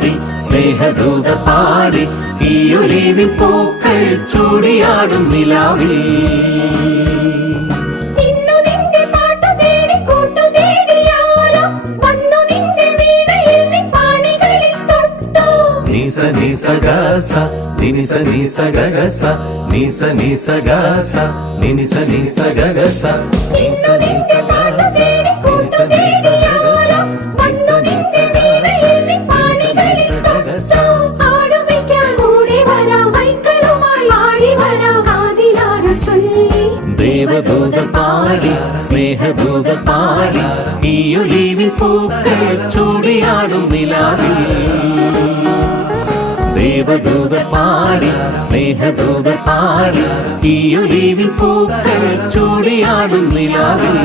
പാടി സ്നേഹദൂതർ പാടി ഈ ഒലിവിൻ പൂക്കൾ ചൂടിയാടും നിലാവിൽ. Nisa nisa gasa, nisa nisa gagasa, nisa nisa gasa, nisa nisa gagasa, nisa nisa gasa, nisa nisa gagasa, nisa nisa gasa, nisa nisa gagasa. ദേവദൂതർ പാടി സ്നേഹദൂതർ പാടി ഈ olivine പൂക്കൾ ചൂടിയാടും നിലാവിൽ. ദേവദൂതർ പാടി സ്നേഹദൂതർ പാടി ഈ ഒലിവിൻ പൂക്കൾ ചൂടിയാടും നിലാവിൽ.